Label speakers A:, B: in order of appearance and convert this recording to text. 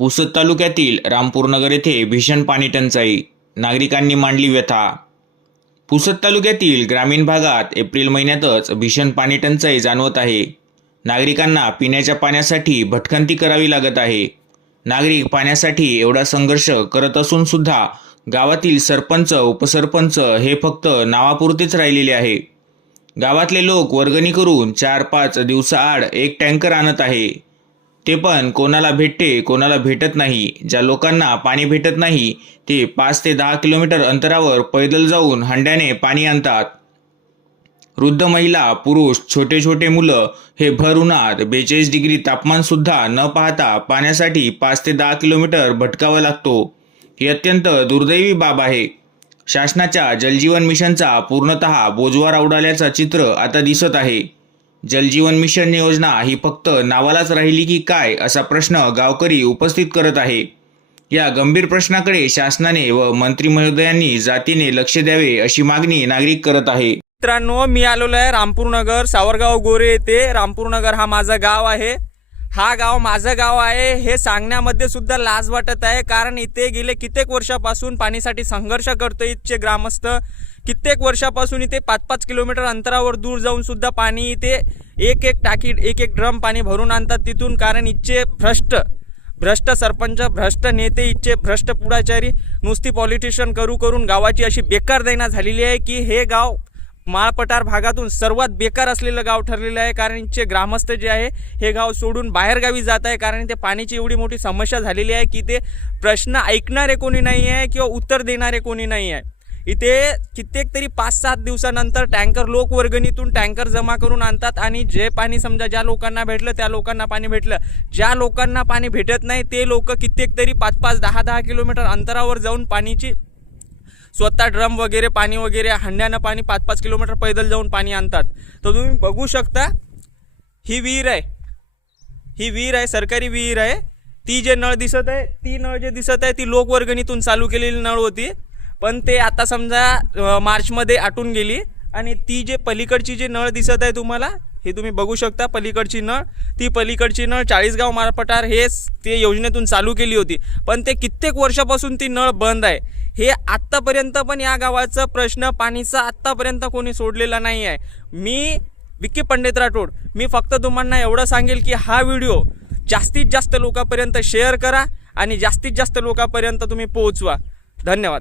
A: पुसद तालुक्यातील रामपूरनगर येथे भीषण पाणी टंचाई. नागरिकांनी मांडली व्यथा. पुसद तालुक्यातील ग्रामीण भागात एप्रिल महिन्यातच भीषण पाणी टंचाई जाणवत आहे. नागरिकांना पिण्याच्या पाण्यासाठी भटकंती करावी लागत आहे. नागरिक पाण्यासाठी एवढा संघर्ष करत असून सुद्धा गावातील सरपंच उपसरपंच हे फक्त नावापुरतेच राहिलेले आहे. गावातले लोक वर्गणी करून चार पाच दिवसाआड एक टँकर आणत आहे. ते पण कोणाला भेटते कोणाला भेटत नाही. ज्या लोकांना पाणी भेटत नाही ते पाच ते दहा किलोमीटर अंतरावर पैदल जाऊन हंड्याने पाणी आणतात. वृद्ध महिला पुरुष छोटे छोटे मुलं हे भर उन्हात बेचाळीस डिग्री तापमान सुद्धा न पाहता पाण्यासाठी पाच ते दहा किलोमीटर भटकावा लागतो. ही अत्यंत दुर्दैवी बाब आहे. शासनाच्या जलजीवन मिशनचा पूर्णतः बोजवार उडाल्याचं चित्र आता दिसत आहे. जलजीवन मिशन योजना ही फक्त नावालाच राहिली की काय असा प्रश्न गावकरी उपस्थित करत आहे. या गंभीर प्रश्नाकडे शासनाने व मंत्री महोदयांनी जातीने लक्ष द्यावे अशी मागणी नागरिक करत आहे.
B: मित्रांनो मी आलेलो आहे रामपूरनगर सावरगाव गोरे येथे. रामपूर नगर हा माझा गाव आहे. हा गाव माझं गाव आहे हे सांगण्यामध्ये सुद्धा लाज वाटत आहे. कारण इथे गेले कित्येक वर्षापासून पाणीसाठी संघर्ष करतो इथचे ग्रामस्थ. कित्येक वर्षापासून इथे पाच पाच किलोमीटर अंतरावर दूर जाऊन सुद्धा पाणी इथे एक एक टाकी एक एक ड्रम पाणी भरून आणतात तिथून. कारण इथचे भ्रष्ट भ्रष्ट सरपंच भ्रष्ट नेते इच्छे भ्रष्ट पुढाचारी नुसती पॉलिटिशियन करू करून गावाची अशी बेकार दैना झालेली आहे की हे गाव माळपटार भागातून सर्वात बेकार असलेलं गाव ठरलेलं आहे. कारण इथचे ग्रामस्थ जे आहे हे गाव सोडून बाहेरगावी जात आहे. कारण इथे पाण्याची एवढी मोठी समस्या झालेली आहे की ते प्रश्न ऐकणारे कोणी नाही आहे किंवा उत्तर देणारे कोणी नाही आहे इथे कित्येक तरी पाच सात दिवसानंतर टँकर लोकवर्गणीतून टँकर जमा करून आणतात आणि जे पाणी समजा ज्या लोकांना भेटलं त्या लोकांना पाणी भेटलं. ज्या लोकांना पाणी भेटत नाही ते लोक कित्येक तरी पाच पाच दहा दहा किलोमीटर अंतरावर जाऊन पाणीची स्वतः ड्रम वगैरे पाणी वगैरे हंड्यानं पाणी पाच पाच किलोमीटर पैदल जाऊन पाणी आणतात. तर तुम्ही बघू शकता ही विहीर आहे. ही विहीर आहे सरकारी विहीर आहे. ती जे नळ दिसत आहे ती नळ जे दिसत आहे ती लोकवर्गणीतून चालू केलेली नळ होती. पण ते आता समजा मार्चमध्ये आटून गेली आणि ती जे पलीकडची जे नळ दिसत आहे तुम्हाला हे तुम्ही बघू शकता. पलीकडची नळ ती पलीकडची नळ चाळीसगाव मारपटार हे ते योजनेतून चालू केली होती. पण ते कित्येक वर्षापासून ती नळ बंद आहे. हे आत्तापर्यंत पण या गावाचा प्रश्न पाणीचा आत्तापर्यंत कोणी सोडलेला नाही आहे. मी विक्की पंडित राठोड मी फक्त तुम्हाला एवढं सांगेल की हा व्हिडिओ जास्तीत जास्त लोकांपर्यंत शेअर करा आणि जास्तीत जास्त लोकांपर्यंत तुम्ही पोहोचवा. धन्यवाद.